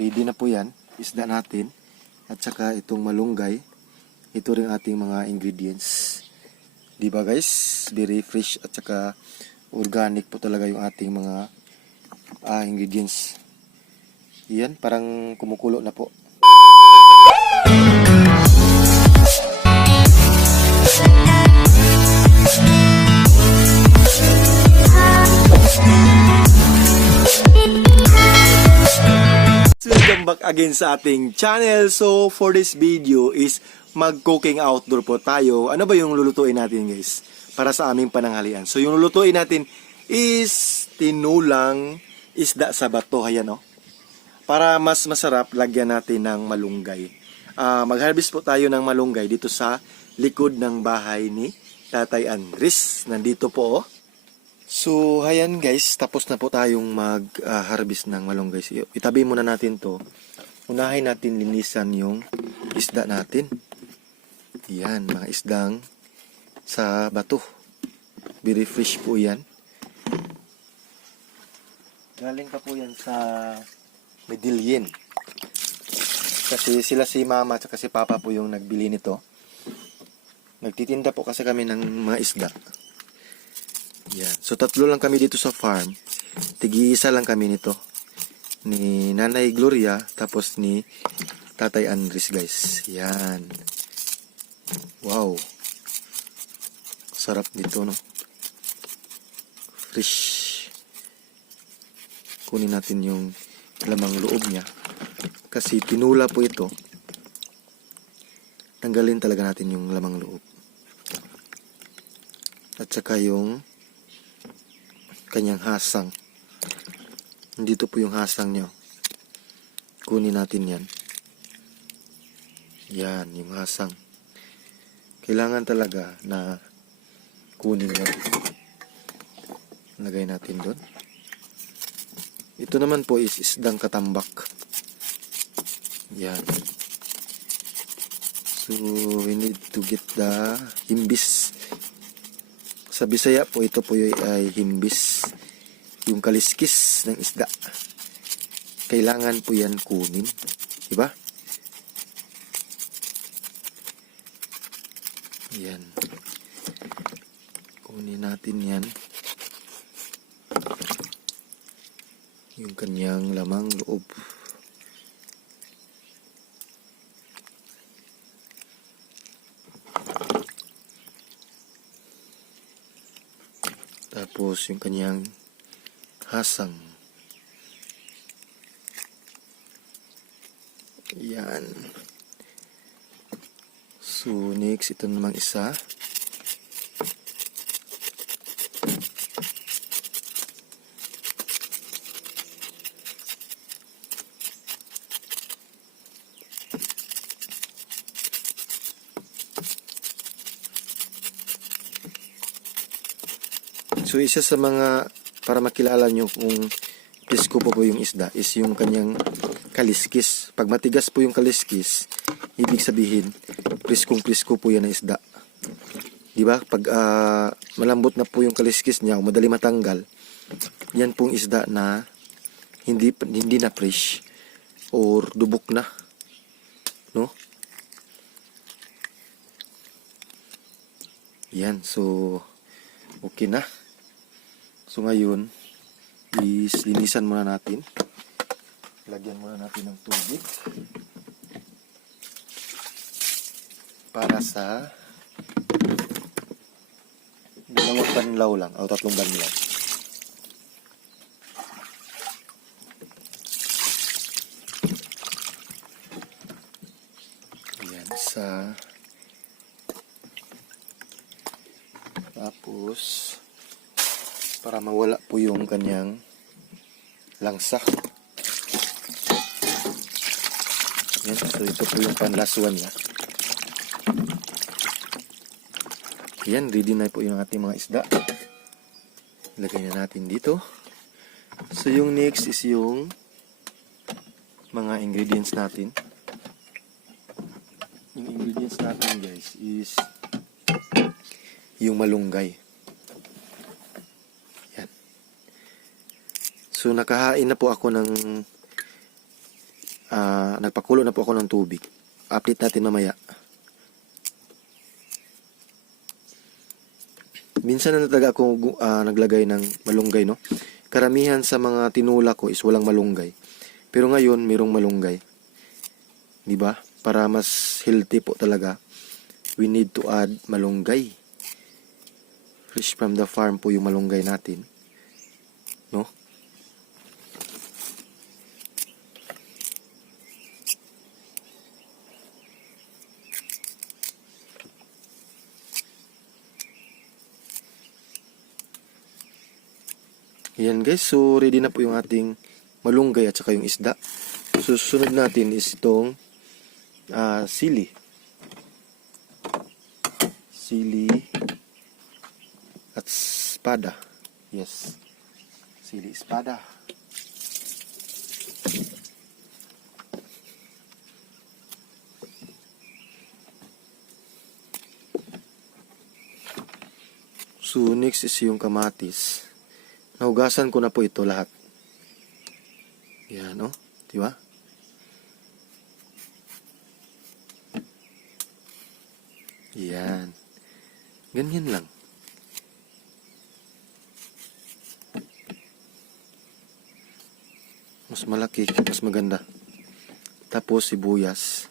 ready na po yan. Isda natin. At saka itong malunggay. Ito rin ating mga ingredients. Diba guys? Very fresh at saka organic po talaga yung ating mga ingredients. Yan, parang kumukulo na po. Welcome back again sa ating channel. So for this video is mag-cooking outdoor po tayo. Ano ba yung lulutuin natin guys? Para sa aming pananghalian. So yung lulutuin natin is tinulang isda sa bato. Ayan o. Para mas masarap, lagyan natin ng malunggay. Mag-harvest po tayo ng malunggay dito sa likod ng bahay ni Tatay Andres. Nandito po o. So, ayan guys, tapos na po tayong mag-harvest ng malunggay. So, itabi muna natin to. Unahin natin linisan yung isda natin. Yan, mga isdang sa bato. Very fresh po yan. Galing pa po yan sa Medellin. Kasi sila si mama at si papa po yung nagbili nito. Nagtitinda po kasi kami ng mga isda. Yan. So, 3 lang kami dito sa farm. Tig-iisa lang kami nito. Ni Nanay Gloria, tapos ni Tatay Andres, guys. Yan. Wow. Sarap dito, no? Fresh. Kunin natin yung lamang loob niya. Kasi tinula po ito. Tanggalin talaga natin yung lamang loob. At saka yung kanyang hasang. Dito po yung hasang niya. Kunin natin yan. Yan, yung hasang. Kailangan talaga na kunin yan. Lagay natin doon. Ito naman po is isdang katambak. Yan. So, we need to get the himbis. Sa Bisaya po, ito po ay himbis. Yung kaliskis ng isda. Kailangan po yan kunin. Diba? Yan. Kunin natin yan. Yung kanyang lamang loob. Tapos yung kanyang hasang. Yan. So next, ito namang isa. So isa sa mga, para makilala nyo kung pisko po yung isda, is yung kanyang kaliskis. Pag matigas po yung kaliskis, ibig sabihin, priskong-prisko po yan na isda. Diba? Pag malambot na po yung kaliskis niya, o madali matanggal, yan pong isda na hindi na fresh or dubok na. No? Yan. So, okay na. So ngayon, is linisan muna natin. Lagyan muna natin ng tubig. Para sa 2 banlaw lang, o 3 banlaw. Ayan, tapos para mawala po yung kanyang langsa. Yan, so ito po yung panlasuan niya. Yan, ready na po yung ating mga isda. Lagay na natin dito. So yung next is yung mga ingredients natin. Yung ingredients natin guys is yung malunggay. So nakahain na po ako ng nagpakulo na po ako ng tubig. Update natin mamaya. Minsan na talaga ako naglagay ng malunggay, no? Karamihan sa mga tinula ko is walang malunggay. Pero ngayon, mayroong malunggay. 'Di ba? Para mas healthy po talaga, we need to add malunggay. Fresh from the farm po yung malunggay natin. No? Ayan guys, so ready na po yung ating malunggay at saka yung isda. Susunod natin is itong sili. Sili at espada. Yes. Sili espada. So next is yung kamatis. Nahugasan ko na po ito lahat. Yan, no? Di ba? Yan. Ganyan lang. Mas malaki, mas maganda. Tapos sibuyas.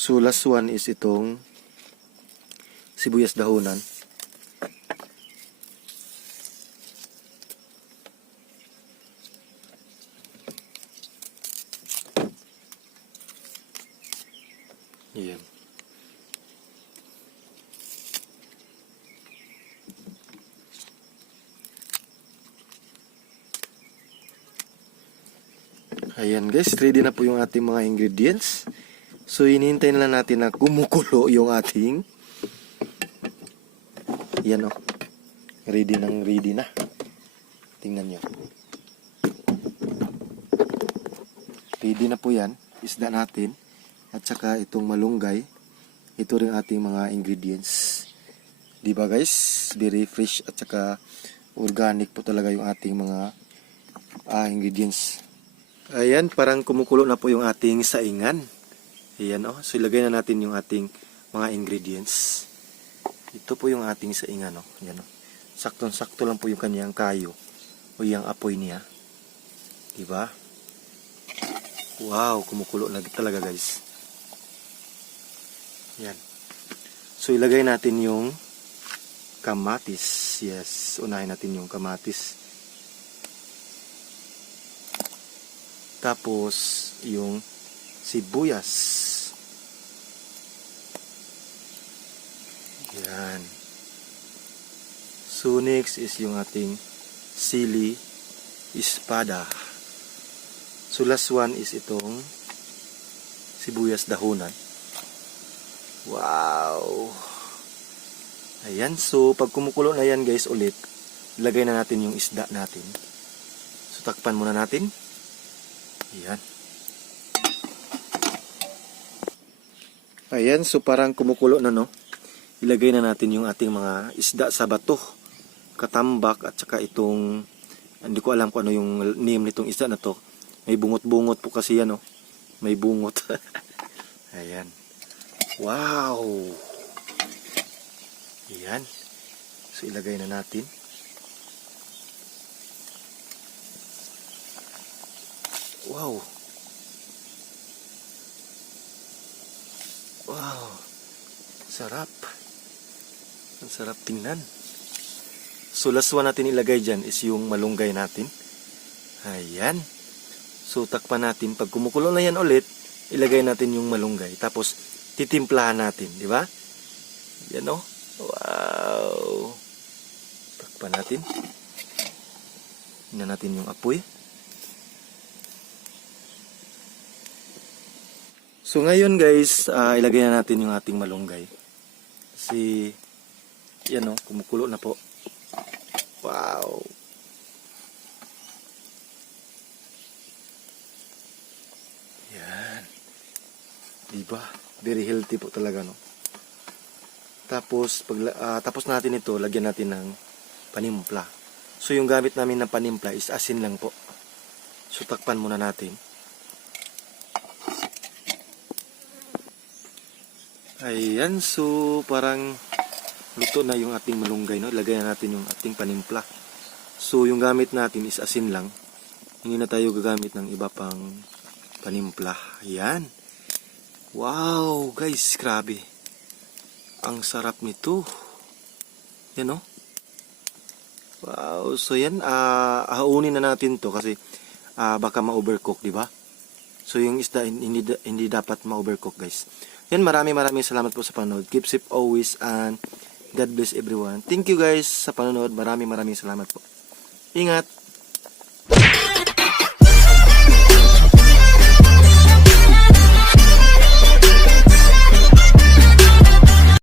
So last one is itong sibuyas dahunan. Yan. Ayan guys, ready na po yung ating mga ingredients. So, hinihintay na lang natin na kumukulo yung ating yan o. Ready na. Tingnan nyo. Ready na po yan. Isda natin. At saka itong malunggay. Ito rin ating mga ingredients. Diba guys? Very fresh at saka organic po talaga yung ating mga ingredients. Ayan, parang kumukulo na po yung ating saingan. Ayan o. So, ilagay na natin yung ating mga ingredients. Ito po yung ating saingan o. Ayan o. Saktong-sakto lang po yung kanyang kayo o yung apoy niya. Diba? Wow, kumukulo na talaga guys. Ayan. So, ilagay natin yung kamatis. Yes, unahin natin yung kamatis. Tapos, yung sibuyas. Yan. So next is yung ating sili espada. So last one is itong sibuyas dahunan. Wow. Ayan. So pag kumukulo na yan guys ulit, ilagay na natin yung isda natin. So takpan muna natin. Ayan. Ayan. So parang kumukulo na, no? Ilagay na natin yung ating mga isda sa bato, katambak at saka itong, hindi ko alam kung ano yung name nitong isda na to. May bungot-bungot po kasi yan, oh. May bungot. Ayan. Wow. Ayan. So ilagay na natin. Wow. Wow. Sarap. Ang sarap tingnan. So last one natin ilagay dyan is yung malunggay natin. Ayan. So takpan natin. Pag kumukulo na yan ulit, ilagay natin yung malunggay. Tapos titimplahan natin. Di ba? Yan o. Wow. Takpan natin. Tingnan natin yung apoy. So ngayon guys, ilagay na natin yung ating malunggay. Kasi yan o, kumukulo na po. Wow. Wow. Yan. Diba? Very healthy po talaga, no? Tapos, tapos natin ito, lagyan natin ng panimpla. So, yung gamit namin ng panimpla is asin lang po. So, takpan muna natin. Ayan, so, parang luto na yung ating malunggay, no? Lagyan natin yung ating panimpla. So, yung gamit natin is asin lang. Hindi na tayo gagamit ng iba pang panimpla. Ayan. Wow, guys, grabe. Ang sarap nito. Yan, no? Wow, so yan, haunin na natin to kasi baka ma-overcook, di ba? So yung isda hindi dapat ma-overcook, guys. Yan, maraming salamat po sa panonood. Keep safe always and God bless everyone. Thank you guys sa panonood. Maraming salamat po. Ingat.